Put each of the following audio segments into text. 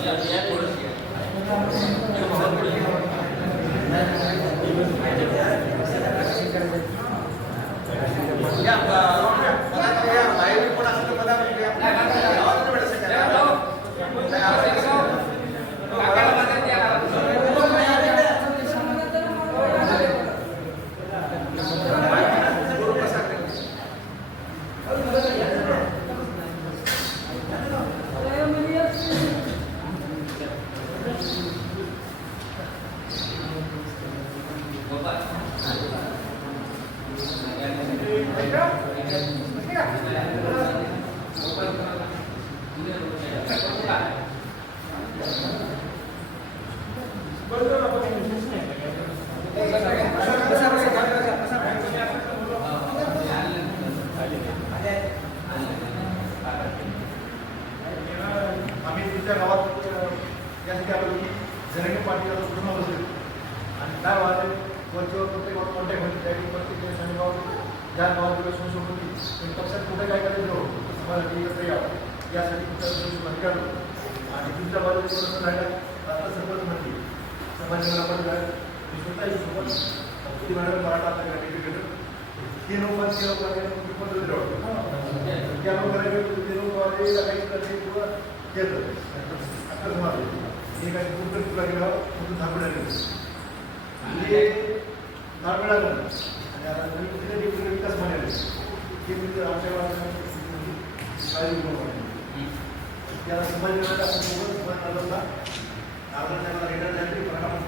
आम्ही तुमच्या गावात अ, यासाठी आलो की जरंगे पाटील आता पूर्ण बसले आणि काय वाजले वरच्यावर प्रत्येक कॉन्टॅक्ट होते त्या प्रत्येक त्या आम्ही गावात ज्या गावात पण पक्षात कुठे काय करायचं तुम्हाला समाजासाठी कसं यावं. यासाठी तुमच्या संशोधन आणि तुमच्या बाजूला थोडंसं राहिलं आता सरपंच म्हणते समाज आपण काय स्वतः सोबत किती मॅडम मराठा आपल्याकडे क्रिकेटर तीन लोक त्या लोकांना ते लोक काही करते किंवा केलं आता हे काही कुठं तुला गेलं कुठं थांबणार आणि आता नवीन कुठे विकास म्हणाले ते म्हणजे आमच्या त्याला समाजाला आपण सोबत आपण त्यांना रिटर्न झाली पण आपण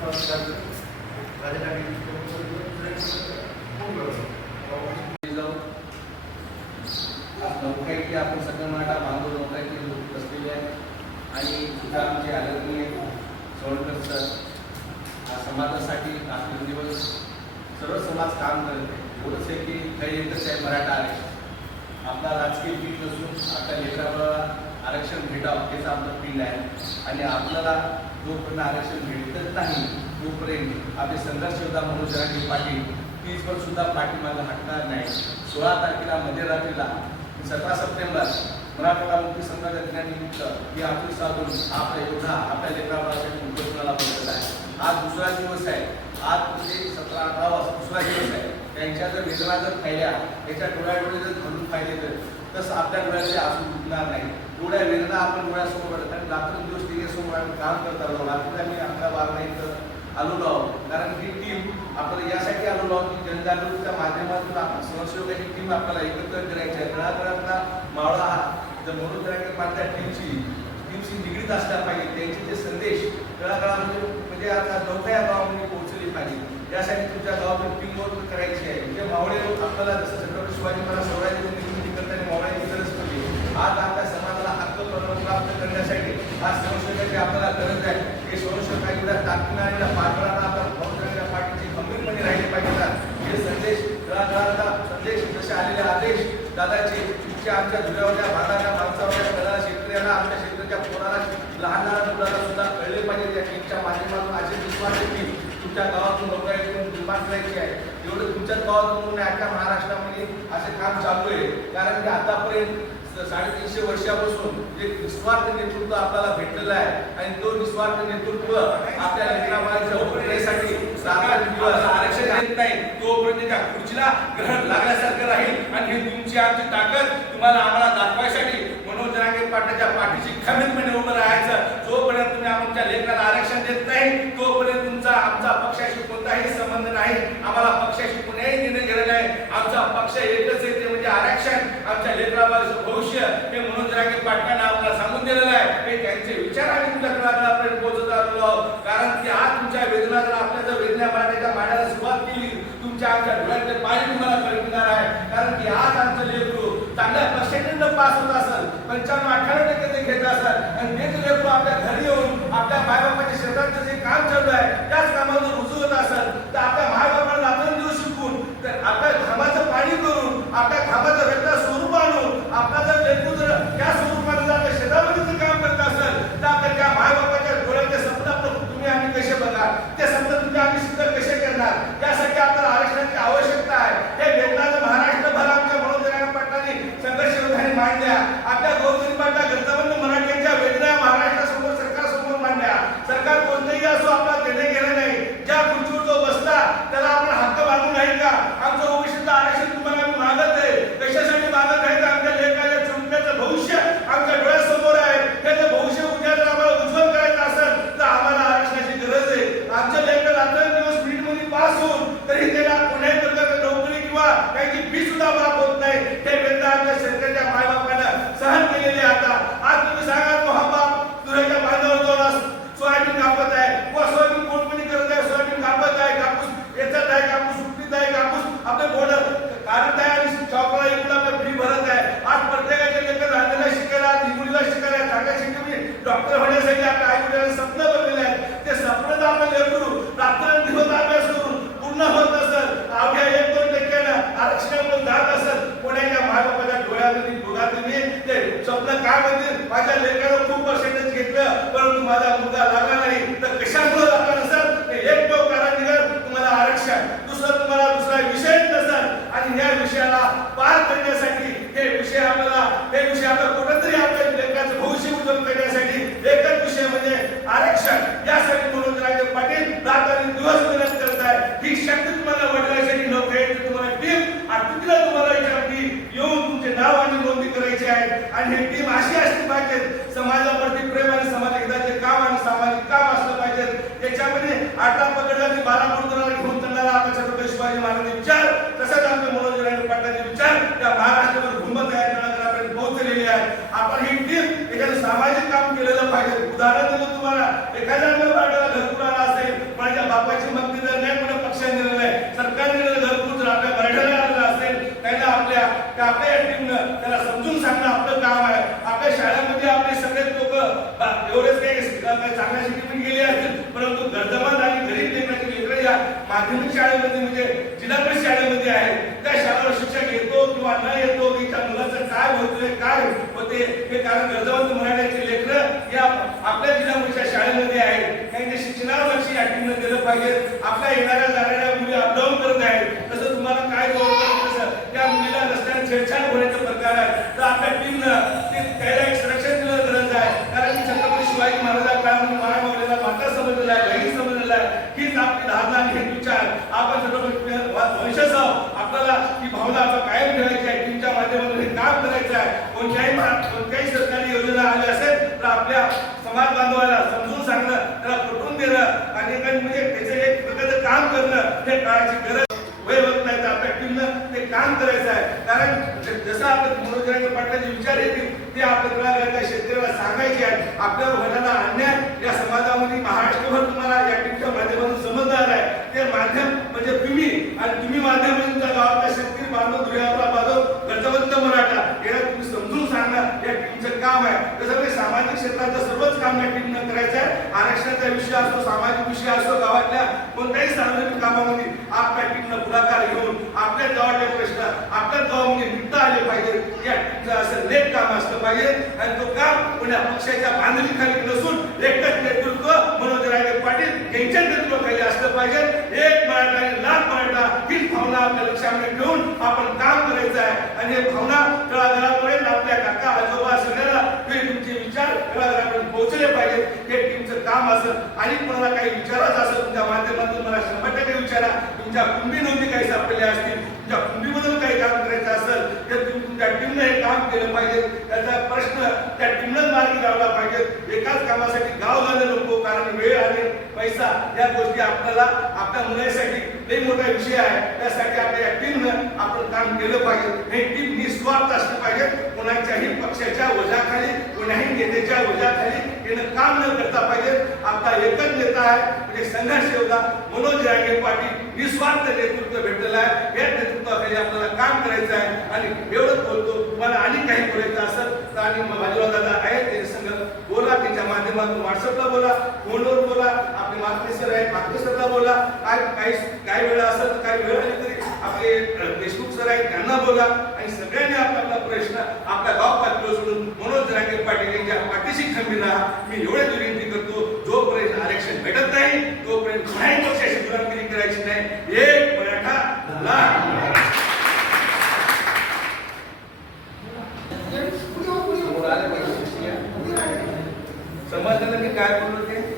सगळं मराठा बांधव लोकांची लोक बसलेले आहे आणि सुद्धा आमचे आदरणीय सोळकर सर समाजासाठी रात्र सर्व समाज काम करत आहे एवढंच आहे की काही एकच आहे मराठा आरक्षण आपला राजकीय पीठ नसून आपल्या लेकराला आरक्षण भेटावं हेच आपलं पीठ आहे. आणि आपल्याला जोपर्यंत आरक्षण भेटत नाही तोपर्यंत आपले संघर्ष योद्धा मनोज जरांगे पाटील तीच पण सुद्धा पाठीमाला हटणार नाही. सोळा तारखेला मध्यरात्रीला सतरा सप्टेंबर मराठवाडा मुक्ती संघाच्या दिनानिमित्त ही आपली साधून आपला योद्धा आपल्या लेकराबाळासाठी उपयोगाला बोलत आहे. आज दुसरा दिवस आहे. आज म्हणजे सतरा अठरा वाजता दुसरा दिवस आहे. त्यांच्या जर वेदना जर पाहिल्या त्याच्या डोळ्याडोळे जर भरून पाहिले तर तसं आपल्या डोळ्याचे आसू दुखणार नाही. डोळ्या वेदना आपण डोळ्यासमोर कारण रात्रंदिवस त्याच्यासमोर आम्ही काम करत आलो. रात्री आम्ही अकरा नाही तर आलेलो आहोत कारण ही टीम आपण यासाठी आलेलो आहोत की जनजागृतीच्या माध्यमातून आपण स्वयंसेवकाची टीम आपल्याला एकत्र करायची आहे. तळागाळातला मावळा हा जर म्हणून त्या टीमची टीमशी निगडीत असल्या पाहिजे त्यांचे जे संदेश तळागाळामध्ये म्हणजे आता नौका या गावामध्ये पोहोचले पाहिजे. त्यासाठी तुमच्या गावातून टीम वर्क करायची आहे. म्हणजे मावळे लोक आपल्याला जसं छत्रपती शिवाजी महाराज स्वराज्य निर्मिती करताना मावळ्याची गरज पडली आज आपल्या समाजाला हक्क प्राप्त करण्यासाठी आज संशोधनाची आपल्याला गरज आहे. हे संशोधकांच्या ताकदीनं ताकणाऱ्या पाठवणारा आपण भाऊसाहेबांच्या पाठीची खंबीरपणे राहिले पाहिजे हे संदेश तळागाळाचा संदेश जसे आलेले आदेश दादाचे इतक्या आमच्या जुन्या भागाच्या माणसावरच्या कला शेतकऱ्याला आमच्या शेतकऱ्याच्या पोराला लहान लहान मुलाला सुद्धा कळले पाहिजे त्या टीमच्या माझे विश्वास की तुमच्या गावातून लोक निर्माण करायची आहे. एवढं तुमच्याच गावातून अख्ख्या महाराष्ट्रामध्ये असे काम चालू आहे. कारण की आतापर्यंत साडेतीनशे वर्षापासून एक निस्वार्थ नेतृत्व आपल्याला भेटलेलं आहे आणि तो निस्वार्थ नेतृत्व आपल्या लेकराबाळांच्या उपयोगासाठी आरक्षण देत नाही. तोपर्यंत त्या खुर्चीला ग्रहण लागल्यासारखं राहील. आणि हे तुमची आमची ताकद तुम्हाला आम्हाला दाखवायसाठी पाटलाच्या पाठीशी खंबीरपणे उभं राहायचं. जोपर्यंत तुम्ही आमच्या लेखनाला आरक्षण देत नाही तोपर्यंत तुमचा आमचा पक्षाशी कोणताही संबंध नाही. आम्हाला पक्षाशी कुणीही निर्णय घेतला आहे आमचा पक्ष एकच आहे ते म्हणजे आरक्षण. आमच्या लेकराबाळाचं भविष्य हे मनोज जरांगे पाटलांना आम्हाला सांगून दिलेलं आहे. हे त्यांचे विचार आम्ही तुमच्याकडे पोहोचत आलेलो आहोत कारण की आज तुमच्या वेदना जर आपल्या जर वेदना मांडायच्या मांडायला सुरुवात केली. तुमच्या आमच्या डोळ्यातले पाणी तुम्हाला कळणार आहे. कारण की आज आमचं लेकरू चांगल्या पर्सेंटेजनं पास होत असेल पंच्याण्णव अठ्ठ्याण्णव टक्के ते घेत असतात आणि तेच लेकरू आपल्या घरी येऊन आपल्या मायबापाच्या शेतात जे काम चालू आहे त्याच कामावर जर रुजू होत असेल तर आपल्या मायबापाला आपण देऊ शिकून तर आपल्या घामाचं पाणी करून आपल्या घामाचं रक्त स्वरूप आणून आपला जर लेकरू जर त्या स्वरूपात जर आपल्या शेतामध्ये जर काम करत असेल तर आपल्या त्या मायबापाच्या डोळ्याचे स्वप्न आपण तुम्ही आम्ही कसे बघा? ते स्वप्न तुम्ही आम्ही सिद्ध कसे करणार त्यासाठी आपल्याला आरक्षणाची आवश्यकता आहे हे वेतनाचं महाराष्ट्रभर आमच्या मनोदरा पाटलांनी संघर्ष योद्धाने मांडल्या आपल्या गौतमी पाटला गंतवंत मराठ्यांच्या वेदना महाराष्ट्रासमोर म्हणजे आपल्या आई वडिलांनी स्वप्न बघलेले आहेत ते रात्रंदिवस अभ्यास करून पूर्ण होत असत अवघ्या एक दोन टक्क्यानं आरक्षणाकडून जात असत कोणाच्या मायबापाच्या डोळ्यामध्ये भोगातून ते स्वप्न काय म्हणतील? माझ्या लेकरानं खूप पर्सेंटेज घेतलं परंतु माझा मुलगा लागला नाही तर कशामुळे लागला नसत ते एक तो कारण निघाल तुम्हाला आरक्षण दुसरं तुम्हाला दुसरा विषय नसत आणि या विषयाला पार करण्यासाठी हे विषय आपल्याला हे विषय आपल्याला कुठंतरी आपल्या लेकराचं भविष्य उज्ज्वल करण्यासाठी एकच विषय म्हणजे आरक्षण यासाठी मनोज राजे पाटील रात आणि दिवस मेहनत करत आहे ही शक्ती तुम्हाला वडिलांसाठी नव्हते आहे तुम्हाला टीम आणि तिथलं तुम्हाला याच्यावरती येऊन तुमचे नाव आणि नोंदणी आहेत. आणि ही टीम अशी असली पाहिजे समाजावरती प्रेम आणि समाज हिताचे काम आणि सामाजिक काम असलं पाहिजे त्याच्यामध्ये आटा पकडला आणि बारा पडताना घेऊन चालणारा आपल्या छत्रपती शिवाजी महाराजांचे विचार. तसेच आमचे मनोज राणे पाटलांचे विचार. त्या महाराष्ट्रावर घुमत आहे जनार्दनापर्यंत पोहोचलेले आहेत. आपण ही टीम एखादं सामाजिक काम केलेलं पाहिजे उदाहरण दिलं तुम्हाला. एखाद्या मराठ्याला घरकुल आला असेल माझ्या बापाची मगती जर नाही कोणा पक्षाने दिलेलं आहे सरकारने दिलेलं घरकुल जर आपल्या मराठ्याला आलेलं असेल त्यांना आपल्या त्या आपल्या टीमनं त्याला समजून सांगणं आपलं काम आहे आपल्या शाळेमध्ये आपले सगळे लोक एवढेच काही काही चांगल्या शिक्षण गेले असतील परंतु गरजवंत आणि गरीब लेकराचे लेकरं या माध्यमिक शाळेमध्ये म्हणजे जिल्हा परिषद शाळेमध्ये आहे. त्या शाळेवर शिक्षक येतो किंवा न येतो त्या मुलाचं काय होतंय काय होते हे कारण गरजवंत म्हणाल्याचे लेकर या आपल्या जिल्हा परिषद शाळेमध्ये आहे त्यांच्या शिक्षणावर लक्ष या टीमनं दिलं पाहिजे. आपल्या येणाऱ्या जाणाऱ्या मुली अपडाऊन करत आहेत. तसं तुम्हाला काय जबाबदारी त्या मुलीला रस्त्याने छेडछाड होण्याचा प्रकार आहे. तर आपल्या टीमनं ते त्याला एक संरक्षण दिलं गरज आहे. कारण की छत्रपती शिवाजी महाराजा काळामध्ये माया मावलेला माता समजलेला आहे बहीण समजलेला आहे हीच आपली धारणा आणि हे विचार आपण छत्रपती वंशज आहोत आपल्याला ही भावना आपण कायम ठेवायची आहे तुमच्या माध्यमातून हे काम करायचं आहे. कोणत्याही कोणत्याही सरकारी योजना आली असेल तर आपल्या समाज बांधवाला समजून सांगणं त्याला पटवून देणं आणि म्हणजे त्याचे एक प्रकारचं काम करणं हे काळाची गरज वय नाही तर आपल्या टीमनं ते काम करायचं आहे. कारण जसं आपण मनोज राणे पाटलाचे विचार येतील ते आपल्या त्या शेतकऱ्याला सांगायचे आहेत. आपल्यावर होणारा अन्याय या समाजामध्ये महाराष्ट्रभर तुम्हाला या टीमच्या माध्यमातून समजणार आहे. ते माध्यम म्हणजे तुम्ही आणि तुम्ही माध्यम म्हणजे तुमच्या गावातला शेतकरी बांधव दुर्यावरला बांधव गरजवंत मराठा याला तुम्ही समजून सांगणं या टीमचं काम आहे तसं म्हणजे सामाजिक क्षेत्राचं सर्वच काम या टीमनं करायचं आहे आरक्षणाचा विषय असो सामाजिक विषय असो गावातल्या कोणत्याही सार्वजनिक कामामध्ये आपल्या टीमनं पुढाकार घेऊन आपल्या गावातले प्रश्न आपल्या गावामध्ये निघता आले पाहिजे या टीमचं असं नेट काम असलं पाहिजे. आणि तो काम कोण्या पक्षाच्या बांधणीखाली नसून एकच नेतृत्व मनोज राजे पाटील यांच्या नेतृत्वाखाली असलं पाहिजे. एक मराठा आणि लाख मराठा हीच भावना आपल्या लक्षामध्ये घेऊन आपण काम करायचं आहे. आणि हे भावना तळागाळापर्यंत आपल्या काका आजोबा सगळ्याला हे तुमचे विचार तळागाळापर्यंत पोहोचले पाहिजेत हे टीमचं आणि कोणाला काही विचारायचं असेल तुमच्या माध्यमातून मला शंभर टक्के विचारा. तुमच्या कुंभी नोंदी काही सापडल्या असतील तुमच्या कुंभीमधून काही काम करायचं असेल तर तुम्ही तुमच्या टीमनं हे काम केलं पाहिजे. त्याचा प्रश्न त्या टीमनं मार्गी लावला पाहिजे. एकाच कामासाठी गाव झालं नको कारण वेळ आणि पैसा या गोष्टी आपल्याला आपल्या मुलासाठी लई मोठा विषय आहे. त्यासाठी आपल्या या टीमनं आपण काम केलं पाहिजे. हे टीम निस्वार्थ असलं पाहिजे. कोणाच्याही पक्षाच्या वजाखाली कोणाही नेत्याच्या वजाखाली येणं काम न करता पाहिजे. आपला एकच नेता आहे म्हणजे संघर्ष योद्धा मनोज रागे पाटील. निस्वार्थ नेतृत्व भेटलेलं आहे. या नेतृत्वाखाली आपल्याला काम करायचं आहे. आणि एवढंच बोलतो तुम्हाला आणि काही बोलायचं असेल तर आणि बाजूला दादा आहेत त्यांच्या संघ. बोला त्यांच्या माध्यमातून व्हॉट्सअपला बोला फोनवर बोला. आपले मात्र सर आहेत मात्र सरला बोला. काय काही काही वेळा असेल काही वेळ आली तरी आपले अ, देशमुख सर आहेत त्यांना बोला. सगळ्यांनी आपला आपला प्रश्न आपल्या गाव पातळीवर सोडून मनोज रागे पाटील यांच्या पाठीशी खंबीर राहा. मी एवढे विनंती करतो जोपर्यंत आरक्षण भेटत नाही तोपर्यंत कुणाही पक्षाची गुलामगिरी करायची नाही. एक मराठा शिक्षक. समजलं मी काय बोललो ते?